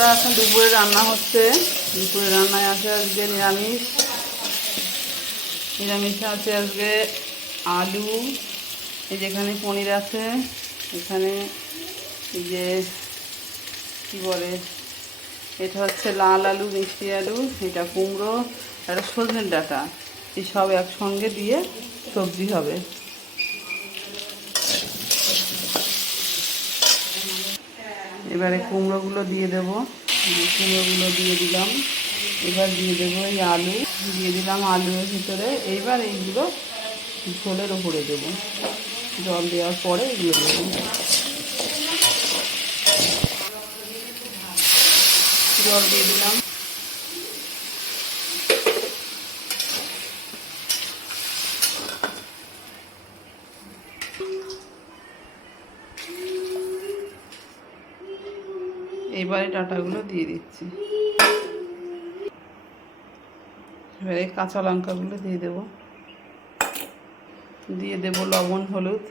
বন্ধুরা, এখন দুপুরে রান্না হচ্ছে। দুপুরে রান্নায় আছে আজকে নিরামিষ। নিরামিষে আছে আজকে আলু, এই যেখানে পনির আছে, এখানে এই যে কী বলে, এটা হচ্ছে লাল আলু, মিষ্টি আলু, এটা কুমড়ো, এটা সজনের ডাঁটা, এই সব একসঙ্গে দিয়ে সবজি হবে। এবারে কুমড়োগুলো দিয়ে দেবো, কুমড়োগুলো দিয়ে দিলাম। এবার দিয়ে দেবো এই আলু, দিয়ে দিলাম আলুর ভিতরে। এইবার এইগুলো ঝোলের ওপরে দেবো, জল দেওয়ার পরে এগুলো দেবো, জল দিয়ে দিলাম। এইবারে ডাঁটাগুলো দিয়ে দিচ্ছি। এবারে কাঁচা লঙ্কাগুলো দিয়ে দেবো, দিয়ে দেবো লবণ হলুদ,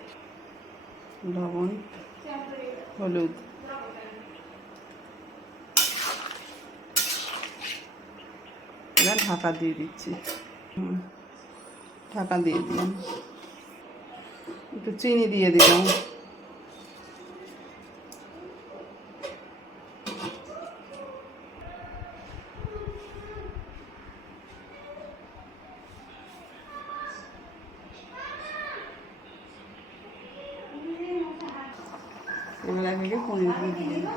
লবণ হলুদ, এবার ঢাকা দিয়ে দিচ্ছি। ঢাকা দিয়ে দিলাম, একটু চিনি দিয়ে দিলাম। এবার একে পনিরগুলো দিয়ে দিলাম।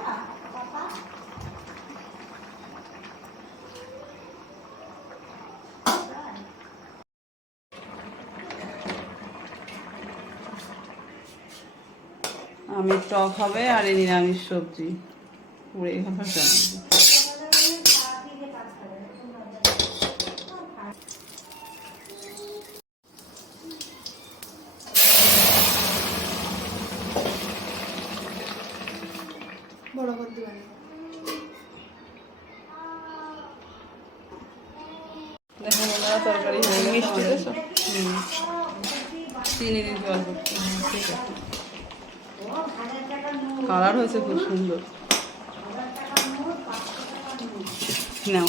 আমিষ টক হবে আর এই নিরামিষ সবজি পুরো এখানকার জানাবো। দেখুন বন্ধুরা, তরকারি হয়ে গেছে। চিনি দিয়ে জল করছি, ঠিক আছে। কালার হয়েছে খুব সুন্দর। নাও,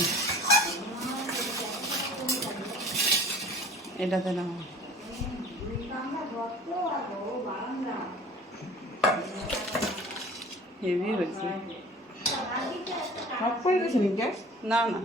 এটাতে নাও। হেভি হয়েছে। সব করে গেছে গ্যাস? না না।